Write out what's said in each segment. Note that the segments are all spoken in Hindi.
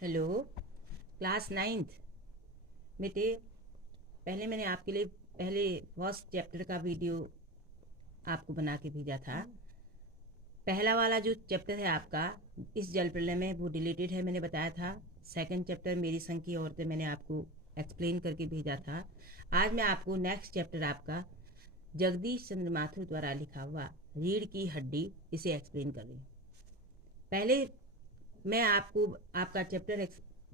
हेलो क्लास नाइन्थ बेटे। पहले मैंने आपके लिए पहले फर्स्ट चैप्टर का वीडियो आपको बना के भेजा था। पहला वाला जो चैप्टर है आपका इस जल प्रलय में वो डिलीटेड है, मैंने बताया था। सेकंड चैप्टर मेरी संग की औरतें मैंने आपको एक्सप्लेन करके भेजा था। आज मैं आपको नेक्स्ट चैप्टर आपका जगदीश चंद्र माथुर द्वारा लिखा हुआ रीढ़ की हड्डी इसे एक्सप्लेन कर रही हूँ। पहले मैं आपको आपका चैप्टर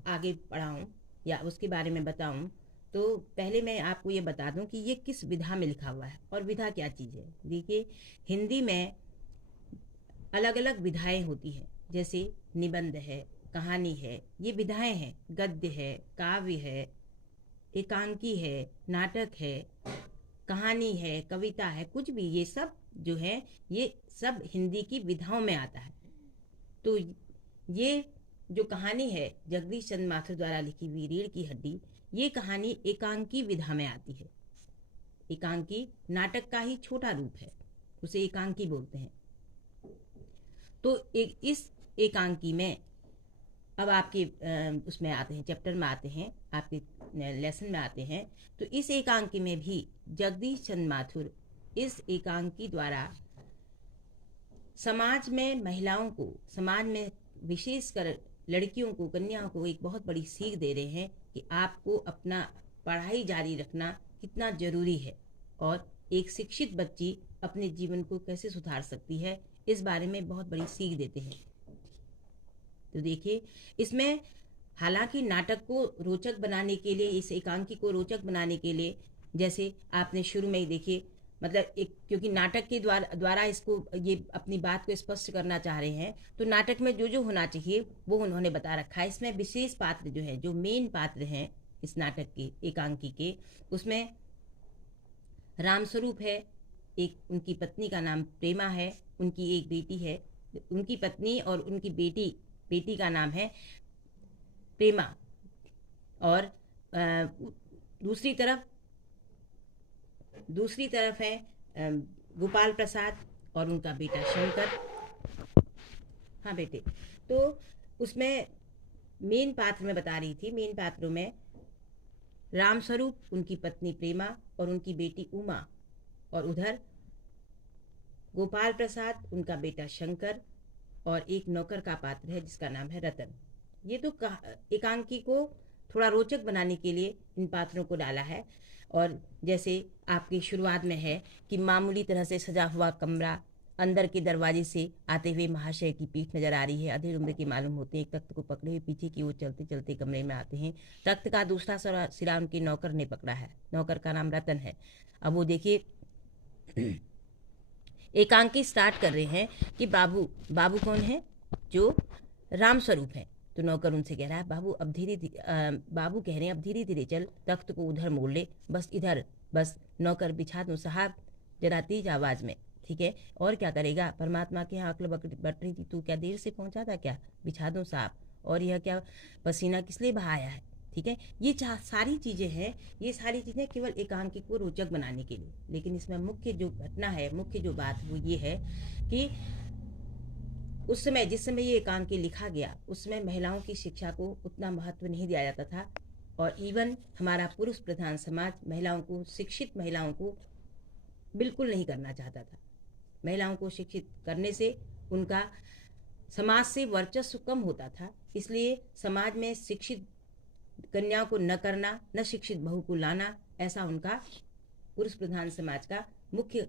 आगे पढ़ाऊँ या उसके बारे में बताऊँ तो पहले मैं आपको ये बता दूं कि ये किस विधा में लिखा हुआ है और विधा क्या चीज़ है। देखिए, हिंदी में अलग अलग विधाएं होती हैं, जैसे निबंध है, कहानी है, ये विधाएं हैं। गद्य है, काव्य है, एकांकी है, नाटक है, कहानी है, कविता है, कुछ भी ये सब जो है ये सब हिंदी की विधाओं में आता है। तो ये जो कहानी है जगदीश चंद्र माथुर द्वारा लिखी हुई रीढ़ की हड्डी, ये कहानी एकांकी विधा में आती है। एकांकी नाटक का ही छोटा रूप है, उसे एकांकी बोलते हैं। तो इस एकांकी में अब आपके उसमें आते हैं, चैप्टर में आते हैं, आपके लेसन में आते हैं। तो इस एकांकी में भी जगदीश चंद्र माथुर इस एकांकी द्वारा समाज में महिलाओं को, समाज में विशेषकर लड़कियों को, कन्याओं को एक बहुत बड़ी सीख दे रहे हैं कि आपको अपना पढ़ाई जारी रखना कितना जरूरी है और एक शिक्षित बच्ची अपने जीवन को कैसे सुधार सकती है, इस बारे में बहुत बड़ी सीख देते हैं। तो देखिए, इसमें हालांकि नाटक को रोचक बनाने के लिए, इस एकांकी को रोचक बनाने के लिए, जैसे आपने शुरू में ही देखिए, मतलब एक, क्योंकि नाटक के द्वारा इसको ये अपनी बात को स्पष्ट करना चाह रहे हैं, तो नाटक में जो जो होना चाहिए वो उन्होंने बता रखा है। इसमें विशेष पात्र जो है, जो मेन पात्र हैं इस नाटक के, एकांकी के, उसमें रामस्वरूप है, एक उनकी पत्नी का नाम प्रेमा है, उनकी एक बेटी है, उनकी पत्नी और उनकी बेटी का नाम है प्रेमा। और दूसरी तरफ है गोपाल प्रसाद और उनका बेटा शंकर। हाँ बेटे, तो उसमें मेन पात्र में बता रही थी, मेन पात्रों में रामस्वरूप, उनकी पत्नी प्रेमा और उनकी बेटी उमा, और उधर गोपाल प्रसाद, उनका बेटा शंकर, और एक नौकर का पात्र है जिसका नाम है रतन। ये तो एकांकी को थोड़ा रोचक बनाने के लिए इन पात्रों को डाला है। और जैसे आपकी शुरुआत में है कि मामूली तरह से सजा हुआ कमरा, अंदर के दरवाजे से आते हुए महाशय की पीठ नजर आ रही है, अधेड़ उम्र के मालूम होते हैं, एक तख्त को पकड़े हुए पीछे की ओर चलते चलते कमरे में आते हैं। तख्त का दूसरा सिरा उनके नौकर ने पकड़ा है, नौकर का नाम रतन है। अब वो देखिए, एकांकी स्टार्ट कर रहे हैं कि बाबू कौन है, जो रामस्वरूप है। तो नौकर उनसे कह रहा है, बाबू अब बाबू कह रहे हैं अब धीरे धीरे चल, तख्त को उधर मोड़ ले, बस इधर, बस नौकर बिछा दो साहब, जरा तेज आवाज में, ठीक है। और क्या करेगा, परमात्मा के यहाँ अक्ल बट रही थी, तू क्या देर से पहुंचा था क्या, बिछा दो साहब। और यह क्या पसीना किस लिए बहाया है, ठीक है। ये सारी चीज़ें हैं, ये सारी चीज़ें केवल एकांकी को रोचक बनाने के लिए। लेकिन इसमें मुख्य जो घटना है, मुख्य जो बात वो ये है कि उस समय, जिस समय ये एकांकी लिखा गया, उसमें महिलाओं की शिक्षा को उतना महत्व नहीं दिया जाता था। और इवन हमारा पुरुष प्रधान समाज महिलाओं को, शिक्षित महिलाओं को बिल्कुल नहीं करना चाहता था। महिलाओं को शिक्षित करने से उनका समाज से वर्चस्व कम होता था, इसलिए समाज में शिक्षित कन्याओं को न करना, न शिक्षित बहू को लाना, ऐसा उनका पुरुष प्रधान समाज का मुख्य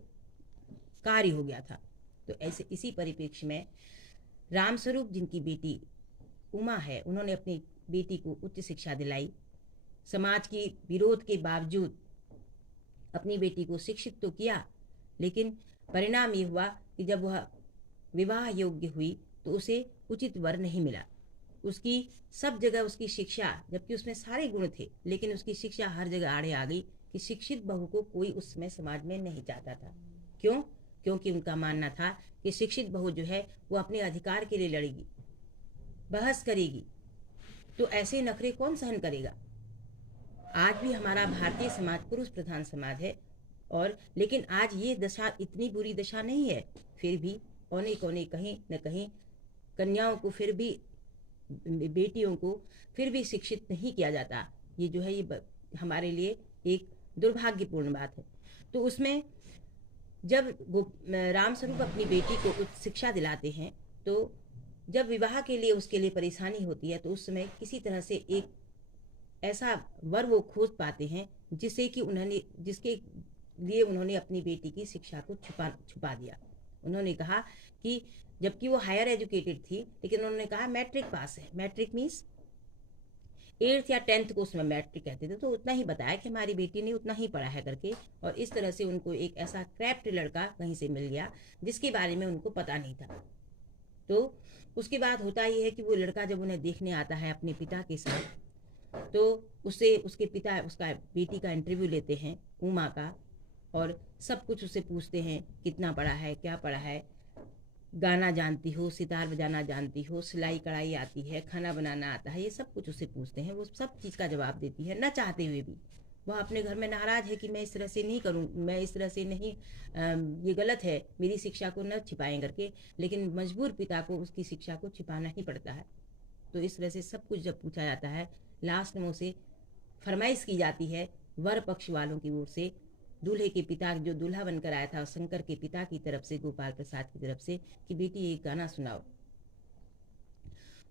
कार्य हो गया था। तो ऐसे इसी परिप्रेक्ष्य में रामस्वरूप, जिनकी बेटी उमा है, उन्होंने अपनी बेटी को उच्च शिक्षा दिलाई। समाज के विरोध के बावजूद अपनी बेटी को शिक्षित तो किया, लेकिन परिणाम ये हुआ कि जब वह विवाह योग्य हुई तो उसे उचित वर नहीं मिला। उसकी सब जगह उसकी शिक्षा, जबकि उसमें सारे गुण थे, लेकिन उसकी शिक्षा हर जगह आड़े आ गई कि शिक्षित बहू को कोई उस समय समाज में नहीं चाहता था। क्यों? क्योंकि उनका मानना था कि शिक्षित बहू जो है वो अपने अधिकार के लिए लड़ेगी, बहस करेगी, तो ऐसे नखरे कौन सहन करेगा। आज भी हमारा भारतीय समाज पुरुष प्रधान समाज है, और लेकिन आज ये दशा, इतनी बुरी दशा नहीं है, फिर भी औने कोने कहीं न कहीं कन्याओं को फिर भी बेटियों को फिर भी शिक्षित नहीं किया जाता, ये जो है ये हमारे लिए एक दुर्भाग्यपूर्ण बात है। तो उसमें जब रामस्वरूप अपनी बेटी को उच्च शिक्षा दिलाते हैं, तो जब विवाह के लिए उसके लिए परेशानी होती है, तो उस समय किसी तरह से एक ऐसा वर वो खोज पाते हैं जिसके लिए उन्होंने अपनी बेटी की शिक्षा को छुपा दिया। उन्होंने कहा कि जबकि वो हायर एजुकेटेड थी, लेकिन उन्होंने कहा मैट्रिक पास है। मैट्रिक मीन्स 8th या 10th को उसमें मैट्रिक कहते थे, तो उतना ही बताया कि हमारी बेटी ने उतना ही पढ़ा है करके। और इस तरह से उनको एक ऐसा क्रैप्ट लड़का कहीं से मिल गया जिसके बारे में उनको पता नहीं था। तो उसके बाद होता ही है कि वो लड़का जब उन्हें देखने आता है अपने पिता के साथ, तो उससे उसके पिता उसका बेटी का इंटरव्यू लेते हैं, उमा का, और सब कुछ उससे पूछते हैं, कितना पढ़ा है, क्या पढ़ा है, गाना जानती हो, सितार बजाना जानती हो, सिलाई कढ़ाई आती है, खाना बनाना आता है, ये सब कुछ उससे पूछते हैं। वो सब चीज़ का जवाब देती है, न चाहते हुए भी। वह अपने घर में नाराज़ है कि मैं इस तरह से नहीं करूँ, मैं इस तरह से नहीं, ये गलत है, मेरी शिक्षा को न छिपाएं करके, लेकिन मजबूर पिता को उसकी शिक्षा को छिपाना ही पड़ता है। तो इस तरह से सब कुछ जब पूछा जाता है, लास्ट में उसे फरमाइश की जाती है वर पक्ष वालों की ओर से, दूल्हे के पिता जो दूल्हा बनकर आया था शंकर के पिता की तरफ से, गोपाल प्रसाद की तरफ से, कि बेटी एक गाना सुनाओ।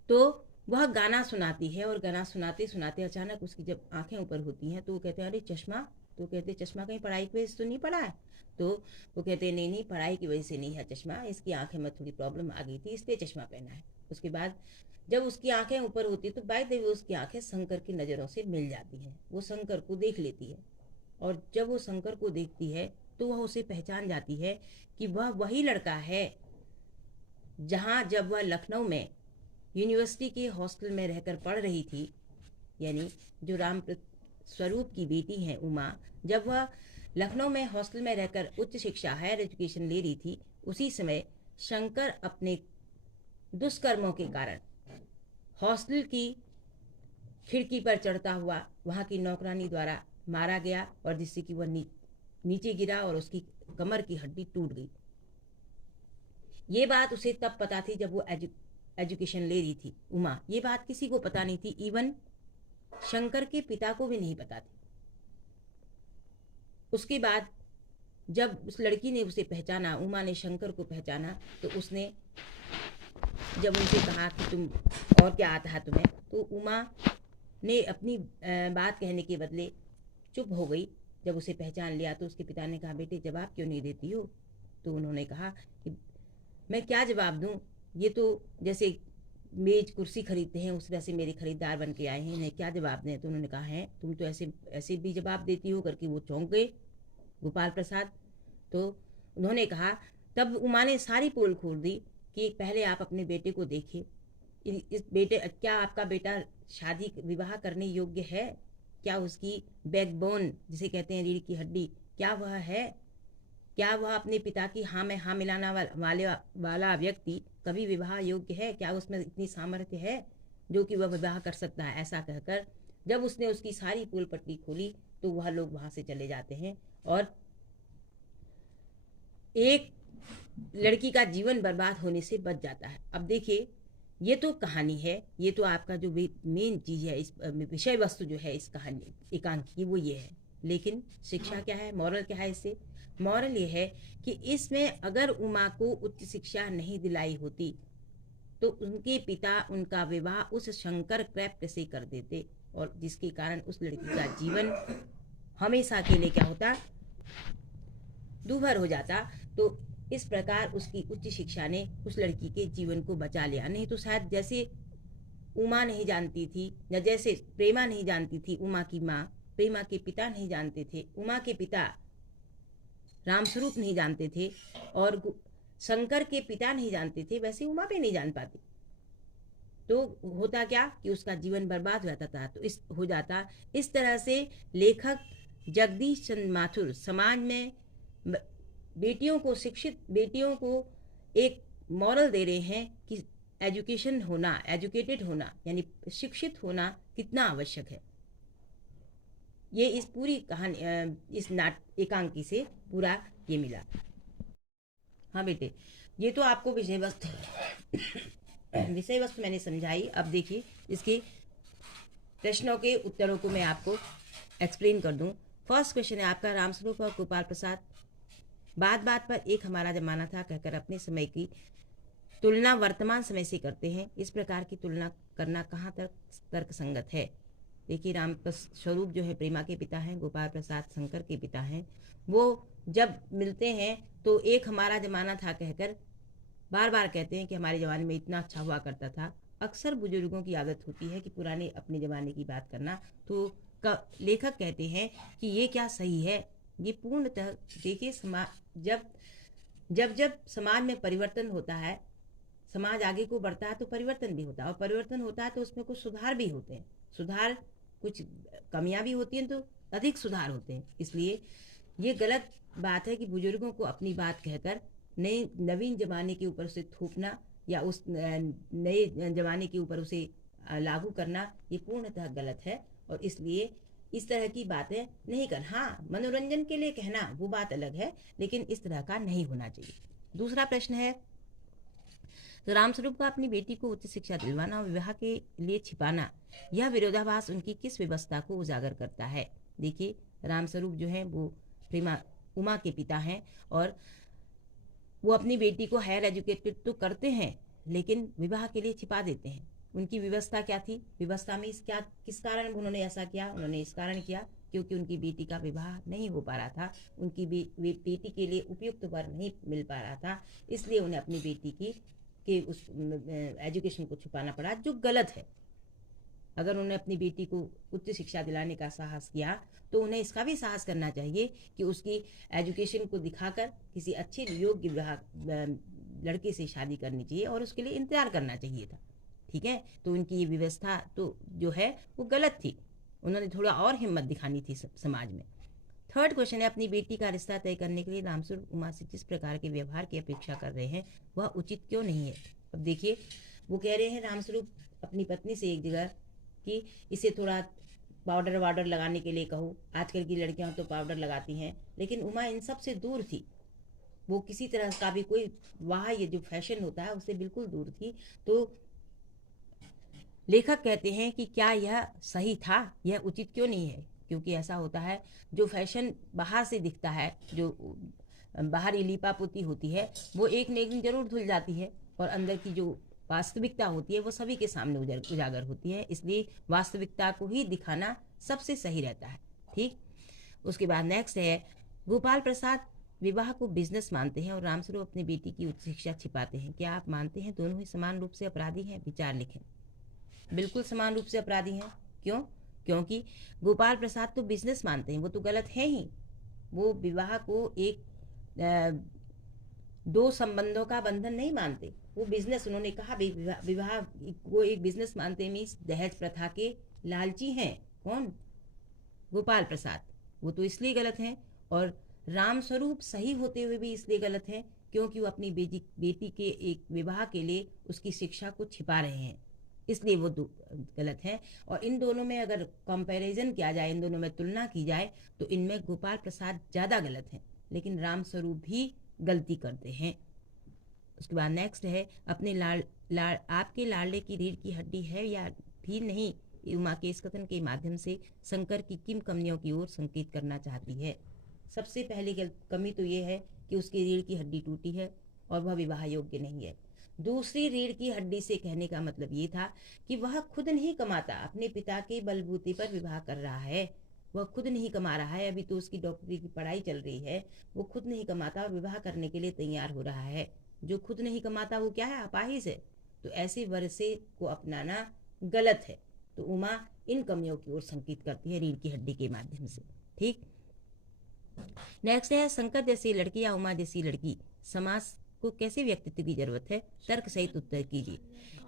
तो वह गाना सुनाती है, और गाना सुनाते सुनाते अचानक उसकी जब आंखें ऊपर होती हैं, तो वो कहते हैं अरे चश्मा। तो कहते चश्मा कहीं पढ़ाई की वजह से तो नहीं पड़ा है? तो वो कहते हैं नहीं नहीं, पढ़ाई की वजह से नहीं है चश्मा, इसकी आंखें में थोड़ी प्रॉब्लम आ गई थी, इसलिए चश्मा पहना है। उसके बाद जब उसकी आंखें ऊपर होती तो बाय द वे उसकी आंखें शंकर की नज़रों से मिल जाती हैं, वो शंकर को देख लेती है। और जब वो शंकर को देखती है तो वह उसे पहचान जाती है कि वह वही लड़का है जहाँ जब वह लखनऊ में यूनिवर्सिटी के हॉस्टल में रहकर पढ़ रही थी, यानी जो राम स्वरूप की बेटी है उमा, जब वह लखनऊ में हॉस्टल में रहकर उच्च शिक्षा हायर एजुकेशन ले रही थी, उसी समय शंकर अपने दुष्कर्मों के कारण हॉस्टल की खिड़की पर चढ़ता हुआ वहाँ की नौकरानी द्वारा मारा गया, और जिससे कि वह नीचे गिरा और उसकी कमर की हड्डी टूट गई। ये बात उसे तब पता थी जब वो एजुकेशन ले रही थी उमा। ये बात किसी को पता नहीं थी, इवन शंकर के पिता को भी नहीं पता थी। उसके बाद जब उस लड़की ने उसे पहचाना, उमा ने शंकर को पहचाना, तो उसने जब उनसे कहा कि तुम और क्या आता है तुम्हें, तो उमा ने अपनी बात कहने के बदले चुप हो गई। जब उसे पहचान लिया तो उसके पिता ने कहा बेटे जवाब क्यों नहीं देती हो? तो उन्होंने कहा कि मैं क्या जवाब दूं, ये तो जैसे मेज कुर्सी खरीदते हैं उस तरह से मेरे खरीदार बन के आए हैं, इन्हें क्या जवाब दें? तो उन्होंने कहा है तुम तो ऐसे ऐसे भी जवाब देती हो करके वो चौंक गए गोपाल प्रसाद। तो उन्होंने कहा, तब उमा ने सारी पोल खोल दी कि पहले आप अपने बेटे को देखिए, इस बेटे क्या आपका बेटा शादी विवाह करने योग्य है? क्या उसकी बैकबोन जिसे कहते हैं रीढ़ की हड्डी, क्या वह है? क्या वह अपने पिता की हाँ में हाँ मिलाना वाला व्यक्ति कभी विवाह योग्य है? क्या उसमें इतनी सामर्थ्य है जो कि वह विवाह कर सकता है? ऐसा कहकर जब उसने उसकी सारी पोल पट्टी खोली तो वह लोग वहाँ से चले जाते हैं, और एक लड़की का जीवन बर्बाद होने से बच जाता है। अब देखिए, ये तो कहानी है, ये तो आपका जो मेन चीज़ है, इस विषय वस्तु जो है इस कहानी एकांक की, वो ये है। लेकिन शिक्षा क्या है, मॉरल क्या है इससे? मॉरल ये है कि इसमें अगर उमा को उच्च शिक्षा नहीं दिलाई होती तो उनके पिता उनका विवाह उस शंकर क्रैप्ट से कर देते, और जिसके कारण उस लड़की का जीवन हमेशा के लिए क्या होता, दूभर हो जाता। तो इस प्रकार उसकी उच्च शिक्षा ने उस लड़की के जीवन को बचा लिया। नहीं तो शायद जैसे उमा नहीं जानती थी, या जैसे प्रेमा नहीं जानती थी, उमा की माँ, प्रेमा के पिता नहीं जानते थे, उमा के पिता रामस्वरूप नहीं जानते थे, और शंकर के पिता नहीं जानते थे, वैसे उमा भी नहीं जान पाती। तो होता क्या कि उसका जीवन बर्बाद हो जाता था। तो इस हो जाता इस तरह से लेखक जगदीश चंद्र माथुर समाज में बेटियों को शिक्षित, बेटियों को एक मॉरल दे रहे हैं कि एजुकेशन होना, एजुकेटेड होना यानी शिक्षित होना कितना आवश्यक है। ये इस पूरी कहानी, इस एकांकी से पूरा ये मिला। हाँ बेटे, ये तो आपको विषय वस्तु विषय वस्तु मैंने समझाई। अब देखिए इसके प्रश्नों के उत्तरों को मैं आपको एक्सप्लेन कर दूं। फर्स्ट क्वेश्चन है आपका, रामस्वरूप और गोपाल प्रसाद बात बात पर एक हमारा जमाना था कहकर अपने समय की तुलना वर्तमान समय से करते हैं। इस प्रकार की तुलना करना कहाँ तक तर्क संगत है? देखिए, राम स्वरूप जो है प्रेमा के पिता हैं, गोपाल प्रसाद शंकर के पिता हैं। वो जब मिलते हैं तो एक हमारा जमाना था कहकर बार बार कहते हैं कि हमारे ज़माने में इतना अच्छा हुआ करता था। अक्सर बुजुर्गों की आदत होती है कि पुराने अपने ज़माने की बात करना। तो लेखक कहते हैं कि ये क्या सही है? ये पूर्णतः देखिए, जब जब जब समाज में परिवर्तन होता है, समाज आगे को बढ़ता है तो परिवर्तन भी होता है, और परिवर्तन होता है तो उसमें कुछ सुधार भी होते हैं। सुधार, कुछ कमियां भी होती हैं तो अधिक सुधार होते हैं। इसलिए ये गलत बात है कि बुजुर्गों को अपनी बात कहकर नए नवीन जमाने के ऊपर उसे थोपना या उस नए जमाने के ऊपर उसे लागू करना, ये पूर्णतः गलत है। और इसलिए इस तरह की बातें नहीं कर, हाँ मनोरंजन के लिए कहना वो बात अलग है, लेकिन इस तरह का नहीं होना चाहिए। दूसरा प्रश्न है, तो रामस्वरूप का अपनी बेटी को उच्च शिक्षा दिलवाना और विवाह के लिए छिपाना, यह विरोधाभास उनकी किस व्यवस्था को उजागर करता है? देखिए, रामस्वरूप जो है वो प्रेमा उमा के पिता हैं, और वो अपनी बेटी को हायर एजुकेटेड तो करते हैं लेकिन विवाह के लिए छिपा देते हैं। उनकी व्यवस्था क्या थी? व्यवस्था में किस कारण उन्होंने ऐसा किया? उन्होंने इस कारण किया क्योंकि उनकी बेटी का विवाह नहीं हो पा रहा था, उनकी बेटी के लिए उपयुक्त वर नहीं मिल पा रहा था, इसलिए उन्हें अपनी बेटी के उस एजुकेशन को छुपाना पड़ा, जो गलत है। अगर उन्होंने अपनी बेटी को उच्च शिक्षा दिलाने का साहस किया तो उन्हें इसका भी साहस करना चाहिए कि उसकी एजुकेशन को दिखाकर किसी अच्छे योग्य लड़के से शादी करनी चाहिए और उसके लिए इंतजार करना चाहिए था। ठीक है, तो उनकी ये व्यवस्था तो जो है वो गलत थी। उन्होंने थोड़ा और हिम्मत दिखानी थी समाज में। थर्ड क्वेश्चन है, अपनी बेटी का रिश्ता तय करने के लिए रामस्वरूप उमा से जिस प्रकार के व्यवहार की अपेक्षा कर रहे हैं वह उचित क्यों नहीं है? अब देखिए, वो कह रहे हैं रामस्वरूप अपनी पत्नी से एक जगह कि इसे थोड़ा पाउडर वाउडर लगाने के लिए कहो। आजकल की लड़कियां तो पाउडर लगाती हैं, लेकिन उमा इन सब से दूर थी। वो किसी तरह का भी कोई ये जो फैशन होता है उससे बिल्कुल दूर थी। तो लेखक कहते हैं कि क्या यह सही था, यह उचित क्यों नहीं है? क्योंकि ऐसा होता है, जो फैशन बाहर से दिखता है, जो बाहरी लीपापोती होती है, वो एक न एक दिन जरूर धुल जाती है, और अंदर की जो वास्तविकता होती है वो सभी के सामने उजागर होती है। इसलिए वास्तविकता को ही दिखाना सबसे सही रहता है। ठीक, उसके बाद नेक्स्ट है, गोपाल प्रसाद विवाह को बिजनेस मानते हैं और रामस्वरूप अपनी बेटी की उच्च शिक्षा छिपाते हैं। क्या आप मानते हैं दोनों ही समान रूप से अपराधी हैं? विचार लिखें। बिल्कुल समान रूप से अपराधी हैं। क्यों? क्योंकि गोपाल प्रसाद तो बिजनेस मानते हैं, वो तो गलत है ही। वो विवाह को एक दो संबंधों का बंधन नहीं मानते, वो बिजनेस, उन्होंने कहा विवाह को एक बिजनेस मानते। मीन्स दहेज प्रथा के लालची हैं। कौन? गोपाल प्रसाद। वो तो इसलिए गलत हैं, और रामस्वरूप सही होते हुए भी इसलिए गलत हैं क्योंकि वो अपनी बेटी के एक विवाह के लिए उसकी शिक्षा को छिपा रहे हैं, इसलिए वो गलत है। और इन दोनों में अगर कंपैरिजन किया जाए, इन दोनों में तुलना की जाए, तो इनमें गोपाल प्रसाद ज़्यादा गलत हैं, लेकिन रामस्वरूप भी गलती करते हैं। उसके बाद नेक्स्ट है, अपने आपके लाडले की रीढ़ की हड्डी है या भी नहीं, उमा के इस कथन के माध्यम से शंकर की किन कमियों की ओर संकेत करना चाहती है? सबसे पहली कमी तो ये है कि उसकी रीढ़ की हड्डी टूटी है और वह विवाह योग्य नहीं है। दूसरी, रीढ़ की हड्डी से कहने का मतलब ये था कि वह खुद नहीं कमाता, अपने पिता के बलबूते पर विवाह कर रहा है। वह खुद नहीं कमा रहा है, अभी तो उसकी डॉक्टरी की पढ़ाई चल रही है, वो खुद नहीं कमाता और विवाह करने के लिए तैयार हो रहा है। जो खुद नहीं कमाता वो क्या है? अपाहिज है। तो ऐसे वर्षे को अपनाना गलत है। तो उमा इन कमियों की ओर संकेत करती है रीढ़ की हड्डी के माध्यम से। ठीक, नेक्स्ट है, शंकर जैसी लड़की या उमा जैसी लड़की समाज को कैसे व्यक्तित्व की जरूरत है? तर्क सहित उत्तर कीजिए।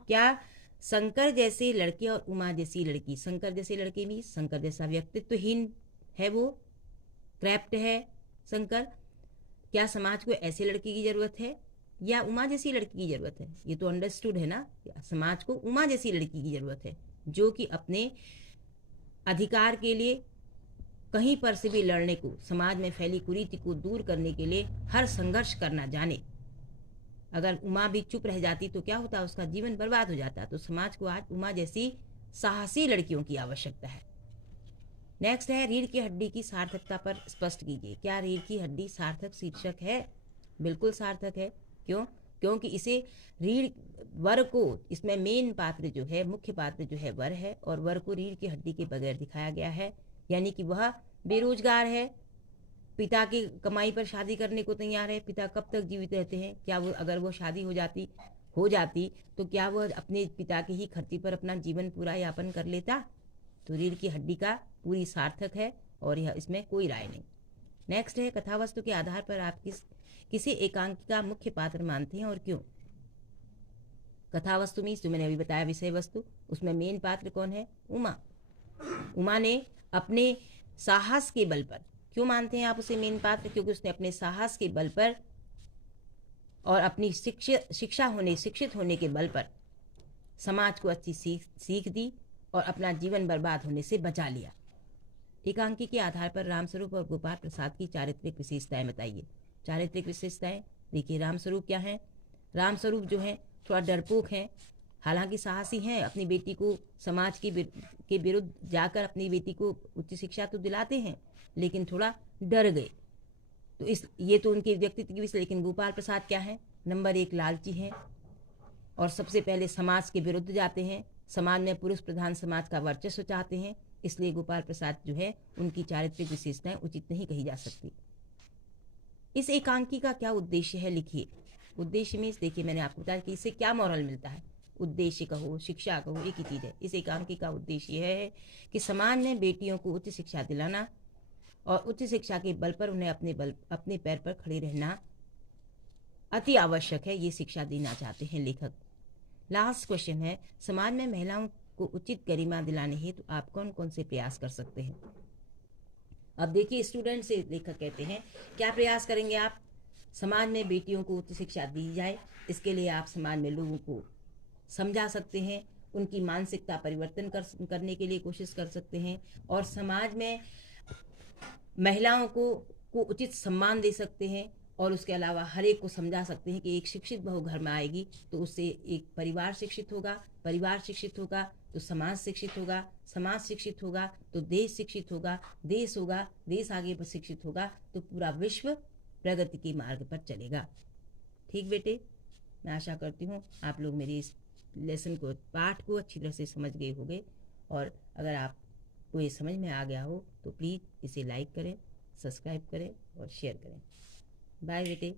क्या शंकर जैसी लड़की और उमा जैसी लड़की, शंकर जैसी लड़की भी शंकर जैसा व्यक्तित्वहीन है, वो क्रैप्ट है शंकर। क्या समाज को ऐसे लड़की की जरूरत है या उमा जैसी लड़की की जरूरत है? ये तो अंडरस्टूड है ना, समाज को उमा जैसी लड़की की जरूरत है जो कि अपने अधिकार के लिए कहीं पर से भी लड़ने को, समाज में फैली कुरीति को दूर करने के लिए हर संघर्ष करना जाने। अगर उमा भी चुप रह जाती तो क्या होता, उसका जीवन बर्बाद हो जाता। तो समाज को आज उमा जैसी साहसी लड़कियों की आवश्यकता है। नेक्स्ट है रीढ़ की हड्डी की सार्थकता पर स्पष्ट कीजिए। क्या रीढ़ की हड्डी सार्थक शीर्षक है? बिल्कुल सार्थक है। क्यों? क्योंकि इसे रीढ़ वर को, इसमें मेन पात्र जो है, मुख्य पात्र जो है वर है, और वर को रीढ़ की हड्डी के बगैर दिखाया गया है, यानी कि वह बेरोजगार है, पिता की कमाई पर शादी करने को तैयार है। पिता कब तक जीवित रहते हैं? क्या वो, अगर वो शादी हो जाती तो क्या वह अपने पिता के ही खर्ची पर अपना जीवन पूरा यापन कर लेता? तो रीढ़ की हड्डी का पूरी सार्थक है और यह, इसमें कोई राय नहीं। नेक्स्ट है कथा वस्तु के आधार पर आप किसे एकांकिका मुख्य पात्र मानते हैं और क्यों? कथा वस्तु में जो मैंने अभी बताया विषय वस्तु, उसमें मेन पात्र कौन है? उमा। उमा ने अपने साहस के बल पर, क्यों मानते हैं आप उसे मेन पात्र? क्योंकि उसने अपने साहस के बल पर और अपनी शिक्षित होने के बल पर समाज को अच्छी सीख दी और अपना जीवन बर्बाद होने से बचा लिया। एकांकी के आधार पर रामस्वरूप और गोपाल प्रसाद की चारित्रिक विशेषताएं बताइए। चारित्रिक विशेषताएं देखिए, रामस्वरूप क्या है? रामस्वरूप जो है थोड़ा डरपोक हैं, हालांकि साहसी हैं, अपनी बेटी को समाज के विरुद्ध जाकर अपनी बेटी को उच्च शिक्षा तो दिलाते हैं, लेकिन थोड़ा डर गए। तो ये तो उनके व्यक्तित्व की विषय। लेकिन गोपाल प्रसाद क्या है? नंबर 1 लालची हैं और सबसे पहले समाज के विरुद्ध जाते हैं, समाज में पुरुष प्रधान समाज का वर्चस्व चाहते हैं। इसलिए गोपाल प्रसाद जो है, उनकी चारित्रिक विशेषताएं उचित नहीं कही जा सकती। इस एकांकी का क्या उद्देश्य है, लिखिए। उद्देश्य में देखिए, मैंने आपको बताया कि इससे क्या मॉरल मिलता है। उद्देश्य कहो, शिक्षा कहो, एक ही चीज है। इस एकांकी का उद्देश्य यह है कि समाज में बेटियों को उच्च शिक्षा दिलाना और उच्च शिक्षा के बल पर उन्हें अपने पैर पर खड़े रहना अति आवश्यक है, ये शिक्षा देना चाहते हैं लेखक। लास्ट क्वेश्चन है, समाज में महिलाओं को उचित गरिमा दिलाने हेतु तो आप कौन कौन से प्रयास कर सकते हैं? अब देखिए, स्टूडेंट से लेखक कहते हैं क्या प्रयास करेंगे आप? समाज में बेटियों को उच्च शिक्षा दी जाए, इसके लिए आप समाज में लोगों को समझा सकते हैं, उनकी मानसिकता परिवर्तन करने के लिए कोशिश कर सकते हैं, और समाज में महिलाओं को उचित सम्मान दे सकते हैं। और उसके अलावा हर एक को समझा सकते हैं कि एक शिक्षित बहू घर में आएगी तो उससे एक परिवार शिक्षित होगा, परिवार शिक्षित होगा तो समाज शिक्षित होगा, समाज शिक्षित होगा तो देश शिक्षित होगा, देश आगे शिक्षित होगा तो पूरा विश्व प्रगति के मार्ग पर चलेगा। ठीक बेटे, मैं आशा करती हूँ आप लोग मेरी इस लेसन को, पाठ को अच्छी तरह से समझ गए होंगे। और अगर आपको ये समझ में आ गया हो तो प्लीज़ इसे लाइक करें, सब्सक्राइब करें और शेयर करें। बाय बेटे।